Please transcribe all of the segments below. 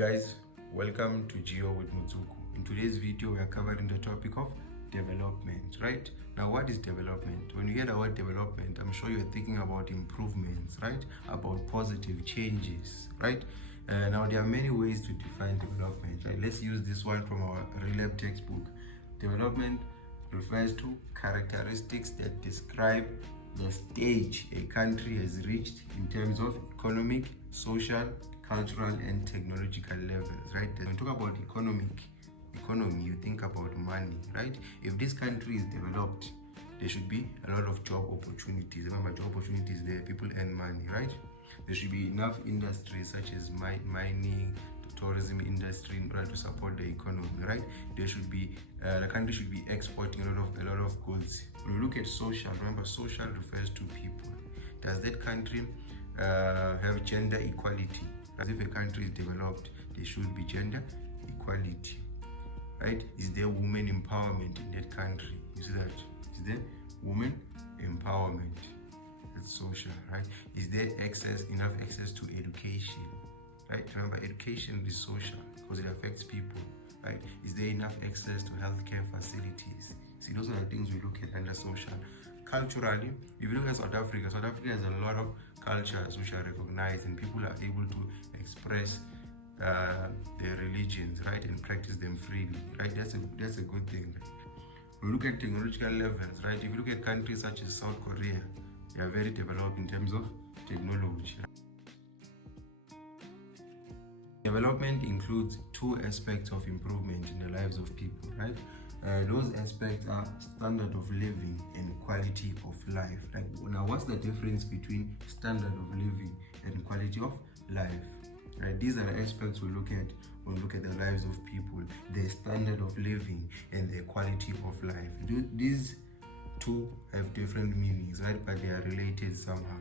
guys, welcome to Geo with Mutsuku. In today's video, we are covering the topic of development, right? Now, what is development? When you hear the word development, I'm sure you're thinking about improvements, right? About positive changes, right? Now, there are many ways to define development, right? Let's use this one from our Relab textbook. Development refers to characteristics that describe the stage a country has reached in terms of economic, social, cultural, and technological levels, right? When you talk about economy, you think about money, right? If this country is developed, there should be a lot of job opportunities. Remember, job opportunities there, people earn money, right? There should be enough industries such as mining, tourism industry in order to support the economy, right? There should be the country should be exporting a lot of goods. When we look at social, remember, social refers to people. Does that country have gender equality? As if a country is developed, there should be gender equality, right? Is there women empowerment in that country? You see that? Is there women empowerment? That's social, right? Is there enough access to education? Right? Remember, education is social because it affects people, right? Is there enough access to healthcare facilities? See, those are the things we look at under social. Culturally, if you look at South Africa has a lot of cultures which are recognized, and people are able to express their religions, right, and practice them freely, right? That's a good thing. We look at technological levels, right? If you look at countries such as South Korea, they are very developed in terms of technology. Development includes two aspects of improvement in the lives of people, right? Those aspects are standard of living and quality of life. Like, now, what's the difference between standard of living and quality of life? Right? These are the aspects we look at when we look at the lives of people: their standard of living and their quality of life. These two have different meanings, right? But they are related somehow.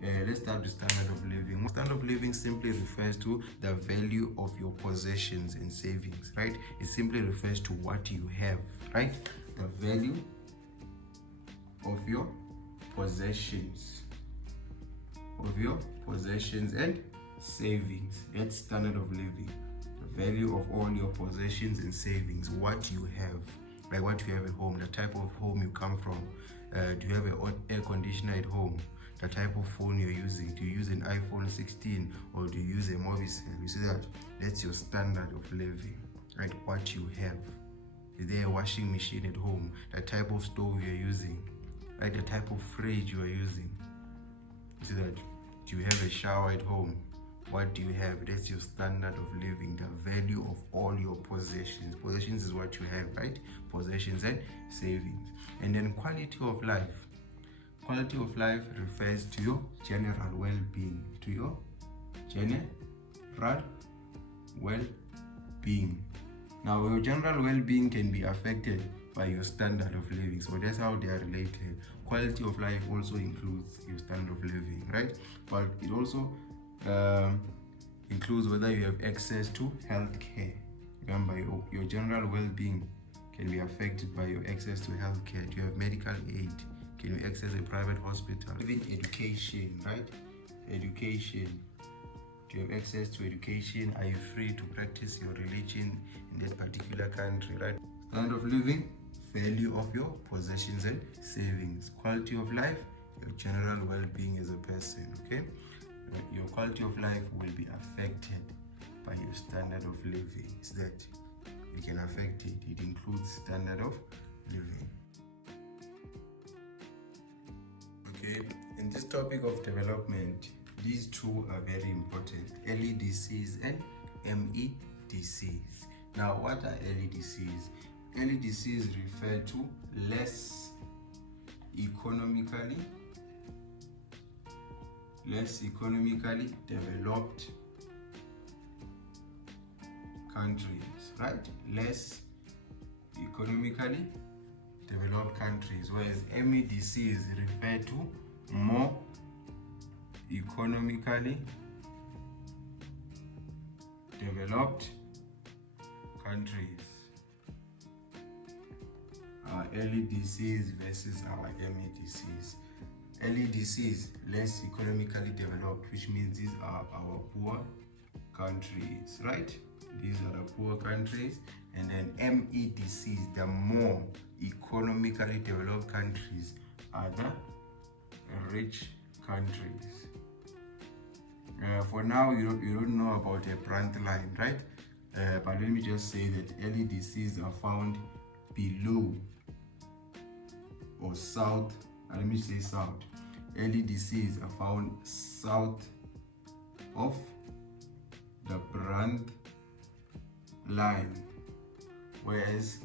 Let's start with standard of living. Standard of living simply refers to the value of your possessions and savings, right? It simply refers to what you have, right? The value of your possessions, and savings. That's standard of living. The value of all your possessions and savings, what you have, like what you have at home, the type of home you come from. Do you have an air conditioner at home? The type of phone you're using. Do you use an iPhone 16 or do you use a Mobicel? You see that? That's your standard of living, right? What you have. Is there a washing machine at home? The type of stove you're using, right? The type of fridge you are using. You see that? Do you have a shower at home? What do you have? That's your standard of living, the value of all your possessions. Possessions is what you have, right? Possessions and savings. And then quality of life. Quality of life refers to your general well-being. Now, your general well-being can be affected by your standard of living. So that's how they are related. Quality of life also includes your standard of living, right? But it also includes whether you have access to healthcare. Remember, your general well-being can be affected by your access to healthcare. Do you have medical aid? Can you access a private hospital? Even education, right? Education. Do you have access to education? Are you free to practice your religion in that particular country, right? Standard of living, value of your possessions and savings. Quality of life, your general well-being as a person, okay? Your quality of life will be affected by your standard of living. It's that it can affect it. It includes standard of living. Okay, in this topic of development, these two are very important: LEDCs and MEDCs. Now, what are LEDCs? LEDCs refer to less economically developed countries, right? Less economically developed countries, whereas MEDCs refer to more economically developed countries. Our LEDCs versus our MEDCs. LEDCs, less economically developed, which means these are our poor countries, right? These are the poor countries. And then MEDCs, the more economically developed countries, are the rich countries. For now, you don't know about a brand line, right? But let me just say that LEDCs are found below or south. Let me say south. LEDCs are found south of the brand line, whereas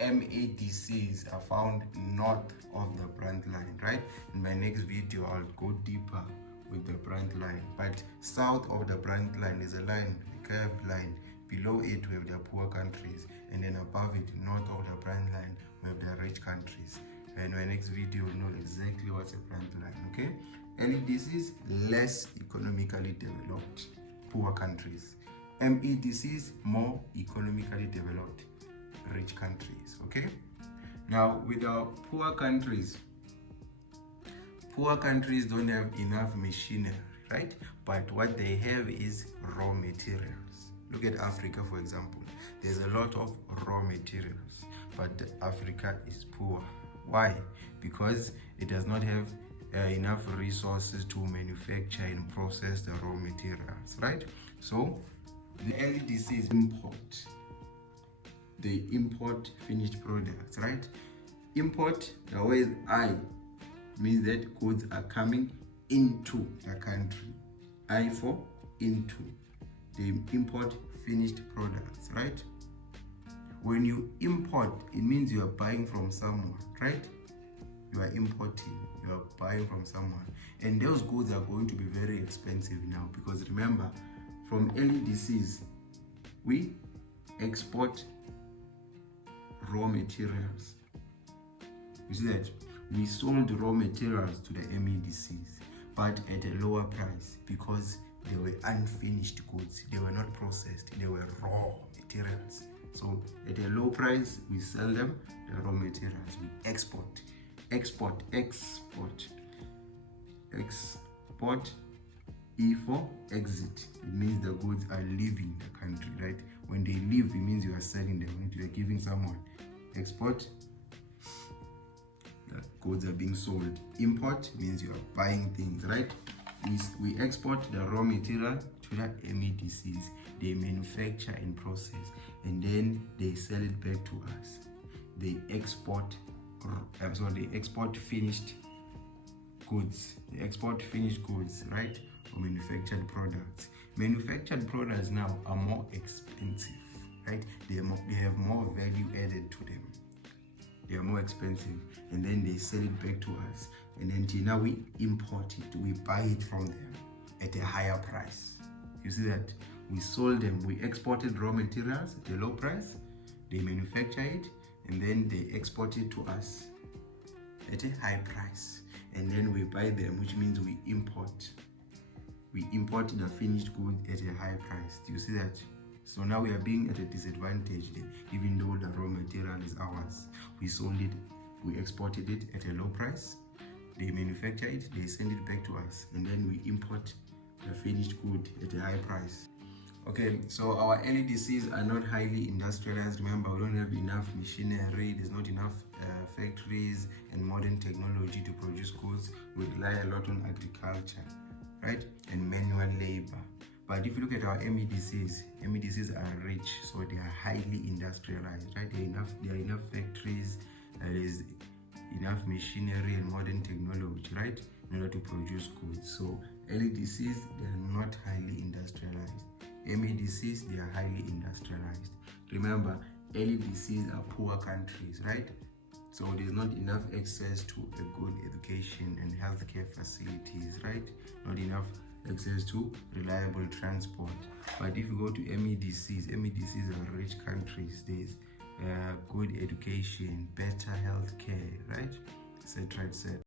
MEDCs are found north of the brand line, right? In my next video, I'll go deeper with the brand line. But south of the brand line is a line, a curved line. Below it, we have the poor countries, and then above it, north of the brand line, we have the rich countries. And my next video will know exactly what's a brand line, okay? LEDCs, less economically developed, poor countries. MEDCs, more economically developed, rich countries, okay? Now, with our poor countries don't have enough machinery, right? But what they have is raw materials. Look at Africa, for example. There's a lot of raw materials, but Africa is poor. Why? Because it does not have enough resources to manufacture and process the raw materials, right? So the LEDCs import. They import finished products, right? Import, the word I means that goods are coming into the country. I for into. They import finished products, right? When you import, it means you are buying from someone, right? You are importing, you are buying from someone. And those goods are going to be very expensive now, because remember, from LEDCs, we export raw materials. You see that? We sold raw materials to the MEDCs, but at a lower price, because they were unfinished goods. They were not processed. They were raw materials. So at a low price, we sell them, the raw materials. We export. E for exit. It means the goods are leaving the country, right? When they leave, it means you are selling them. You are giving someone. Export, the goods are being sold. Import means you are buying things, right? We export the raw material to the MEDCs. They manufacture and process, and then they sell it back to us. They export finished goods. They export finished goods, right? Or manufactured products. Manufactured products now are more expensive, right? They have more value added to them. They are more expensive, and then they sell it back to us. And then till now we import it, we buy it from them at a higher price. You see that? We sold them, we exported raw materials at a low price, they manufacture it, and then they export it to us at a high price. And then we buy them, which means we import. We import the finished good at a high price. Do you see that? So now we are being at a disadvantage, even though the raw material is ours. We sold it, we exported it at a low price. They manufacture it, they send it back to us, and then we import the finished good at a high price. Okay, so our LEDCs are not highly industrialized. Remember, we don't have enough machinery, there's not enough factories and modern technology to produce goods. We rely a lot on agriculture, right, and manual labor. But if you look at our MEDCs are rich, so they are highly industrialized, right? There are enough factories, there is enough machinery and modern technology, right, in order to produce goods. So LEDCs, they are not highly industrialized. MEDCs, they are highly industrialized. Remember, LEDCs are poor countries, right? So there's not enough access to a good education and healthcare facilities, right? Not enough access to reliable transport. But if you go to MEDCs are rich countries. There's good education, better healthcare, right, etc., etc.